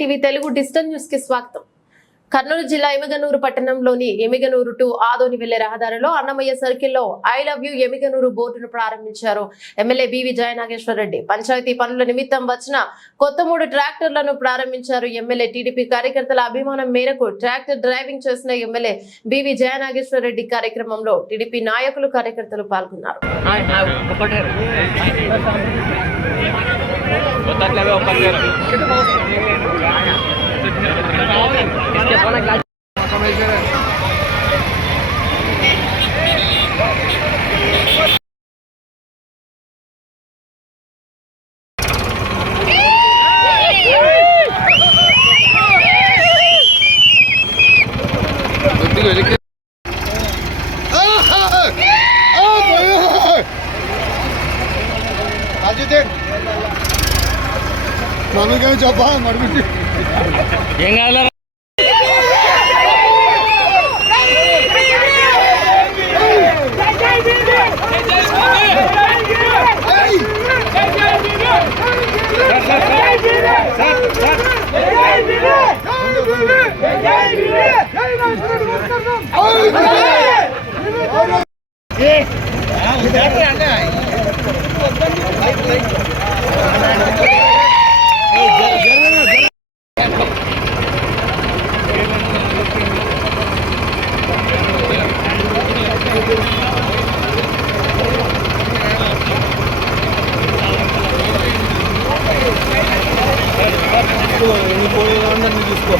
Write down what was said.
ITV Telugu digital news కి స్వాగతం. కర్నూలు జిల్లా ఎమిగనూరు పట్టణంలోని ఎమిగనూరు టు ఆదోని వెళ్లే రహదారిలో అన్నమయ్య సర్కిల్లో ఐ లవ్ యూ ఎమిగనూరు బోర్డును ప్రారంభించారు ఎమ్మెల్యే బివి జయనాగేశ్వర రెడ్డి. పంచాయతీ పనుల నిమిత్తం వచ్చిన కొత్త 3 ట్రాక్టర్లను ప్రారంభించారు ఎమ్మెల్యే. టీడీపీ కార్యకర్తల అభిమానం మేరకు ట్రాక్టర్ డ్రైవింగ్ చేసిన ఎమ్మెల్యే బివి జయనాగేశ్వర రెడ్డి కార్యక్రమంలో టీడీపీ నాయకులు కార్యకర్తలు పాల్గొన్నారు. మనకేం చెప్పా మడుగుంది ఏం కావాల చూసుకో.